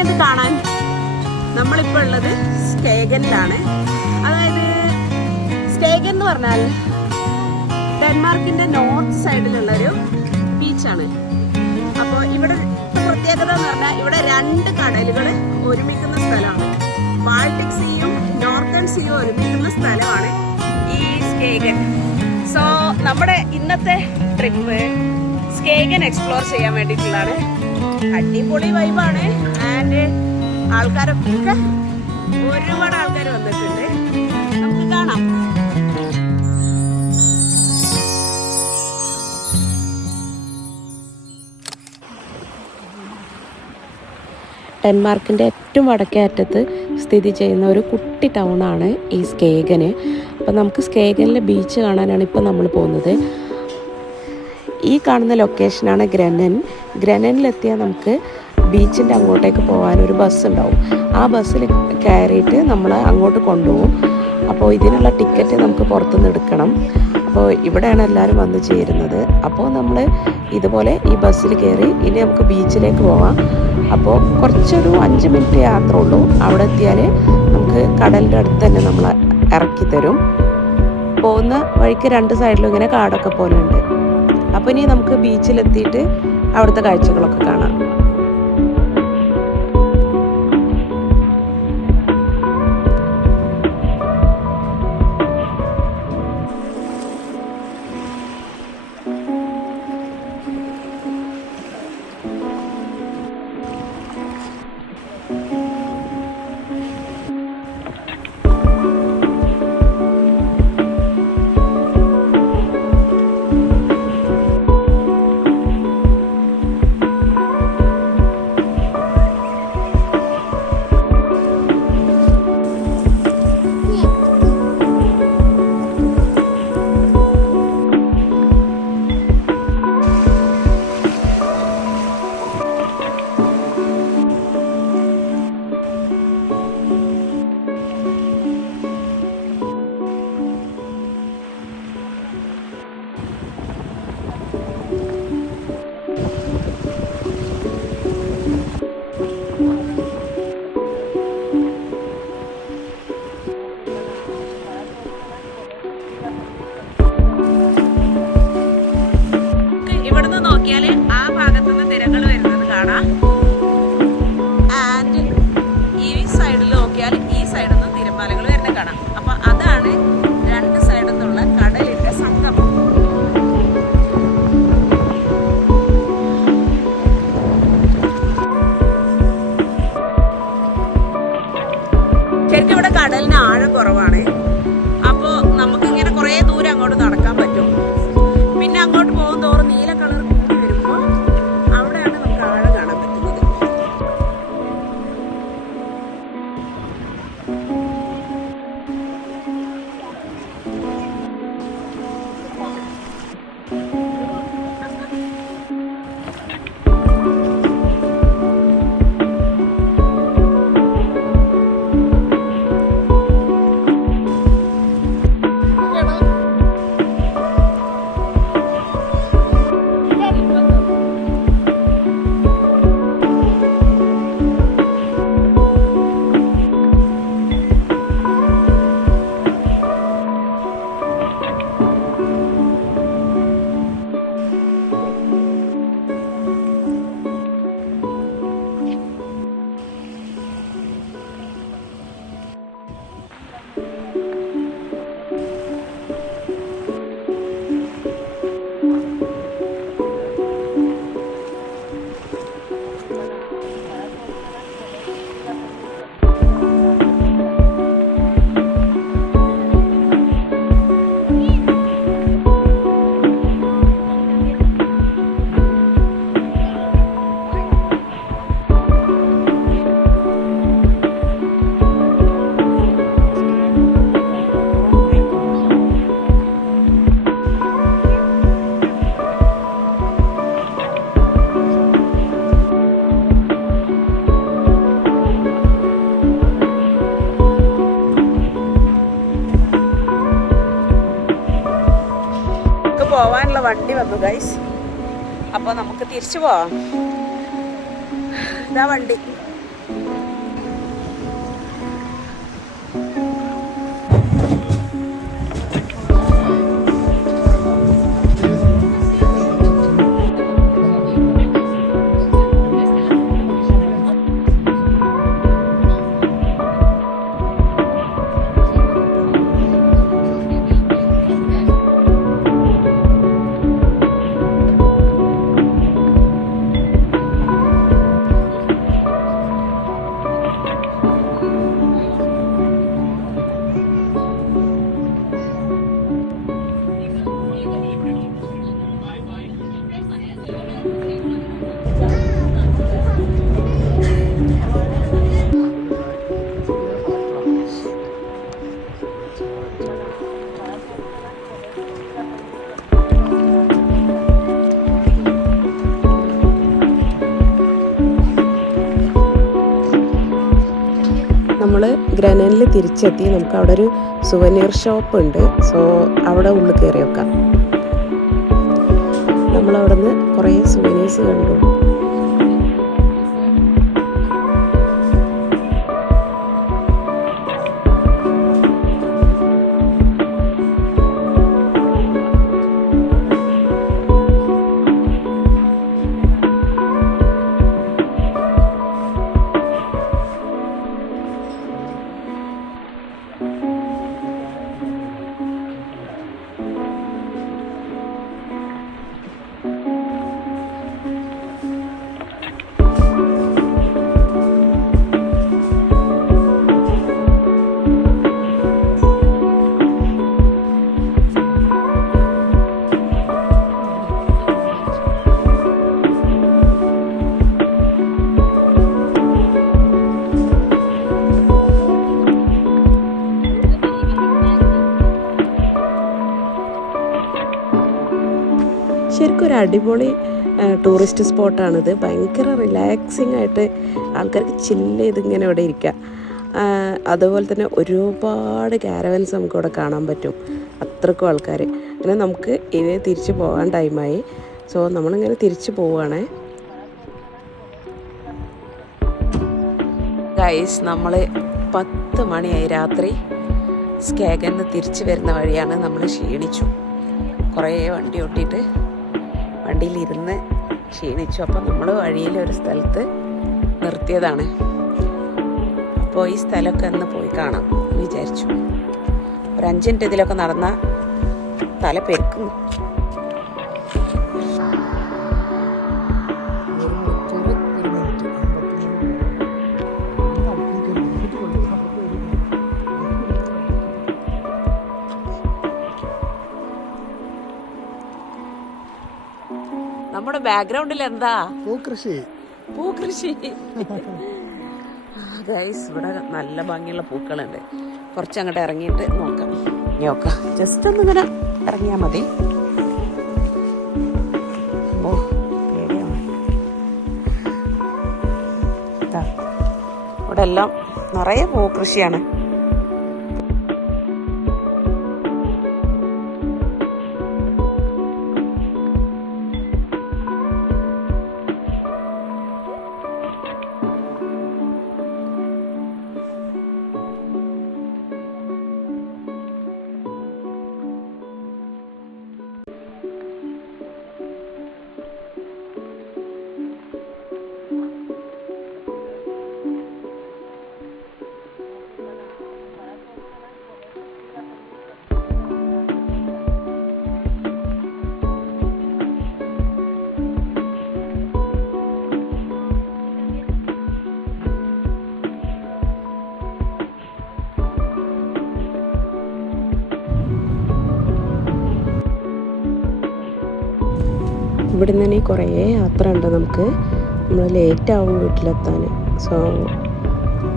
എങ്ങനെയുണ്ട് കാണാൻ? നമ്മളിപ്പോൾ ഉള്ളത് സ്കേഗനിലാണ്. അതായത് സ്കേഗൻ എന്ന് പറഞ്ഞാൽ ഡെൻമാർക്കിന്റെ നോർത്ത് സൈഡിലുള്ളൊരു ബീച്ചാണ്. അപ്പോൾ ഇവിടെ പ്രത്യേകത എന്ന് പറഞ്ഞാൽ ഇവിടെ 2 കടലുകൾ ഒരുമിക്കുന്ന സ്ഥലമാണ്. ബാൾട്ടിക് സീയും നോർത്തേൺ സീയും ഒരുമിക്കുന്ന സ്ഥലമാണ് ഈ സ്കേഗൻ. സോ നമ്മുടെ ഇന്നത്തെ ട്രിപ്പ് സ്കേഗൻ എക്സ്പ്ലോർ ചെയ്യാൻ വേണ്ടിയിട്ടുള്ളതാണ്. അടിപൊളി വൈബാണ്. ആൻഡ് ആൾക്കാരൊക്കെ ഒരുപാട് ആൾക്കാർ വന്നിട്ടുണ്ട്. നമുക്ക് കാണാം. ഡെൻമാർക്കിൻ്റെ ഏറ്റവും വടക്കേ അറ്റത്ത് സ്ഥിതി ചെയ്യുന്ന ഒരു കുട്ടി ടൗണാണ് ഈ സ്കേഗന്. അപ്പോൾ നമുക്ക് സ്കേഗനിലെ ബീച്ച് കാണാനാണ് ഇപ്പോൾ നമ്മൾ പോകുന്നത്. ഈ കാണുന്ന ലൊക്കേഷനാണ് ഗ്രനൻ. ഗ്രനനിലെത്തിയാൽ നമുക്ക് ബീച്ചിൻ്റെ അങ്ങോട്ടേക്ക് പോകാനൊരു ബസ് ഉണ്ടാവും. ആ ബസ്സിൽ കയറിയിട്ട് നമ്മൾ അങ്ങോട്ട് കൊണ്ടുപോകും. അപ്പോൾ ഇതിനുള്ള ടിക്കറ്റ് നമുക്ക് പുറത്തുനിന്ന് എടുക്കണം. അപ്പോൾ ഇവിടെയാണ് എല്ലാവരും വന്ന് ചേരുന്നത്. അപ്പോൾ നമ്മൾ ഇതുപോലെ ഈ ബസ്സിൽ കയറി ഇനി നമുക്ക് ബീച്ചിലേക്ക് പോകാം. അപ്പോൾ കുറച്ചൊരു 5 മിനിറ്റ് യാത്ര ഉള്ളൂ. അവിടെ എത്തിയാൽ നമുക്ക് കടലിൻ്റെ അടുത്ത് തന്നെ നമ്മൾ ഇറക്കി തരും. പോകുന്ന വഴിക്ക് 2 സൈഡിലും ഇങ്ങനെ കാടൊക്കെ പോലെ ഉണ്ട്. അപ്പോൾ ഇനി നമുക്ക് ബീച്ചിലെത്തിയിട്ട് അവിടുത്തെ കാഴ്ചകളൊക്കെ കാണാം. ആ ഭാഗത്തുനിന്ന് തിരകൾ വരുന്നത് കാണാം. ആൻഡ് ഈ സൈഡിൽ നോക്കിയാൽ ഈ സൈഡിൽ നിന്ന് തിരമാലകൾ വരുന്നത് കാണാം. അപ്പൊ അതാണ് 2 സൈഡിൽ നിന്നുള്ള കടലിന്റെ സംഗമം. ശരിക്കും ഇവിടെ കടലിന് ആഴം കുറവാണ്. അപ്പോൾ നമുക്കിങ്ങനെ കുറേ ദൂരം അങ്ങോട്ട് നടക്കാൻ പറ്റും. പിന്നെ അങ്ങോട്ട് പോകും തോറും നീല കളർ പോവാനുള്ള വണ്ടി വന്നു ഗൈസ്. അപ്പോൾ നമുക്ക് തിരിച്ചു പോവാം. ഇതാ വണ്ടി. നമ്മൾ ഗ്രനനിൽ തിരിച്ചെത്തി. നമുക്ക് അവിടെ ഒരു സുവനീർ ഷോപ്പ് ഉണ്ട്. സോ അവിടെ ഉള്ളിൽ കയറി വെക്കാം. നമ്മളവിടെ നിന്ന് കുറേ സുവനീർസ് കണ്ടു. ശരിക്കും ഒരു അടിപൊളി ടൂറിസ്റ്റ് സ്പോട്ടാണിത്. ഭയങ്കര റിലാക്സിങ് ആയിട്ട് ആൾക്കാർക്ക് ചില്ല് ചെയ്ത് ഇങ്ങനെ ഇവിടെ ഇരിക്കാം. അതുപോലെ തന്നെ ഒരുപാട് കാരവൻസ് നമുക്ക് ഇവിടെ കാണാൻ പറ്റും. അത്രക്കും ആൾക്കാർ. അങ്ങനെ നമുക്ക് ഇനി തിരിച്ച് പോകാൻ ടൈമായി. സോ നമ്മളിങ്ങനെ തിരിച്ച് പോവുകയാണേ. ഗൈസ്, നമ്മൾ 10 മണിയായി രാത്രി. സ്കേഗനിൽ തിരിച്ച് വരുന്ന വഴിയാണ്. നമ്മൾ ക്ഷീണിച്ചു. കുറേ വണ്ടി ഓട്ടിയിട്ട് വണ്ടിയിലിരുന്ന് ക്ഷീണിച്ചു. അപ്പോൾ നമ്മൾ വഴിയിലൊരു സ്ഥലത്ത് നിർത്തിയതാണ്. അപ്പോൾ ഈ സ്ഥലമൊക്കെ ഒന്ന് പോയി കാണാം വിചാരിച്ചു. ഒരു 5 മിനിറ്റ് ഇതിലൊക്കെ നടന്നാൽ തല പെരുക്കുന്നു. നമ്മുടെ ബാക്ക്ഗ്രൗണ്ടിൽ എന്താ? പൂക്കൃഷി. ഗൈസ്, ഇവിടെ നല്ല ഭംഗിയുള്ള പൂക്കളുണ്ട്. കുറച്ചങ്ങോട്ട് ഇറങ്ങിയിട്ട് നോക്കാം. ജസ്റ്റ് ഒന്നിങ്ങനെ ഇറങ്ങിയാൽ മതി. ഓ, പേടിയാണ്. ഇവിടെ എല്ലാം നിറയെ പൂക്കൃഷിയാണ്. ഇവിടെ നിന്ന് തന്നെ കുറേ യാത്ര ഉണ്ട്. നമ്മൾ ലേറ്റാവും വീട്ടിലെത്താൻ. സോ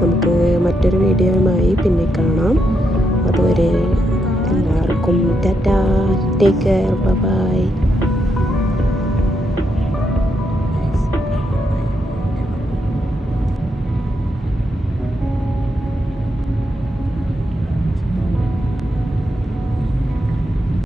നമുക്ക് മറ്റൊരു വീഡിയോയുമായി പിന്നെ കാണാം. അതുവരെ എല്ലാവർക്കും ടാറ്റാ, ടേക്ക് കെയർ, ബൈ.